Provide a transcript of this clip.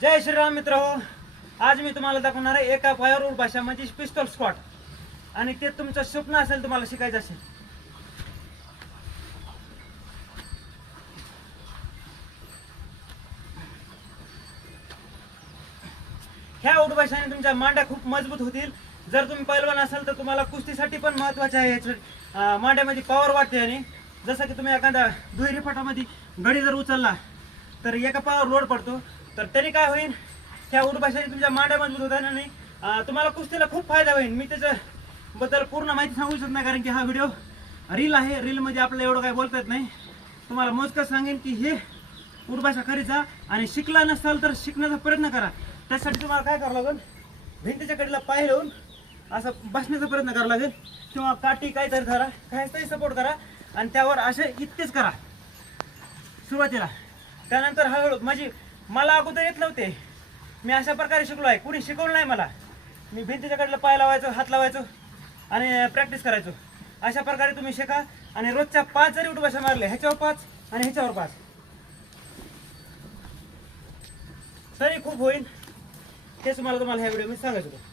जय श्रीराम मित्र हो. आज मी तुम्हाला दाखवणार आहे एका पायावर उभा भाषा म्हणजे पिस्टल स्क्वॉट. आणि ते तुमचं स्वप्न असेल तुम्हाला शिकायचं असेल. ह्या उठ भाषाने तुमच्या मांड्या खूप मजबूत होतील. जर तुम्ही पैलवान असाल तर तुम्हाला कुस्तीसाठी पण महत्वाचे आहे. मांड्यामध्ये पॉवर वाढते. आणि जसं की तुम्ही एखाद्या दुहेरी फटामध्ये गडी जर उचलला तर एका पायावर लोड पडतो. तर त्याने काय होईल, ह्या उठ भाषाने तुमच्या मांड्या मजबूत होतात आणि तुम्हाला कुस्तीला खूप फायदा होईल. मी त्याच्याबद्दल पूर्ण माहिती सांगू शकत नाही, कारण की हा व्हिडिओ रील आहे. रीलमध्ये आपल्याला एवढं काही बोलता येत नाही. तुम्हाला मोजकं सांगेन की हे उठ भाषा खरीचा आणि शिकला नसाल तर शिकण्याचा प्रयत्न करा. त्यासाठी तुम्हाला काय करावं लागेल, भिंतीच्या कडेला पाय ठेवून असं बसण्याचा प्रयत्न करावा लागेल, किंवा काठी काहीतरी धरा, काहीतरी सपोर्ट करा आणि त्यावर असे इतकेच करा सुरुवातीला. त्यानंतर हळूहळू, म्हणजे मला अगोदर येत नव्हते, मी अशा प्रकारे शिकलो आहे. कुणी शिकवलं नाही मला. मी भिंतीच्या कडेला पाय लावायचो, हात लावायचो आणि प्रॅक्टिस करायचो. अशा प्रकारे तुम्ही शिका. आणि रोजच्या 5 जरी उठ भाषा मारले, ह्याच्यावर 5 आणि ह्याच्यावर 5 तरी खूप होईल. हेच मला तुम्हाला ह्या व्हिडिओ मी सांगायचं होतं.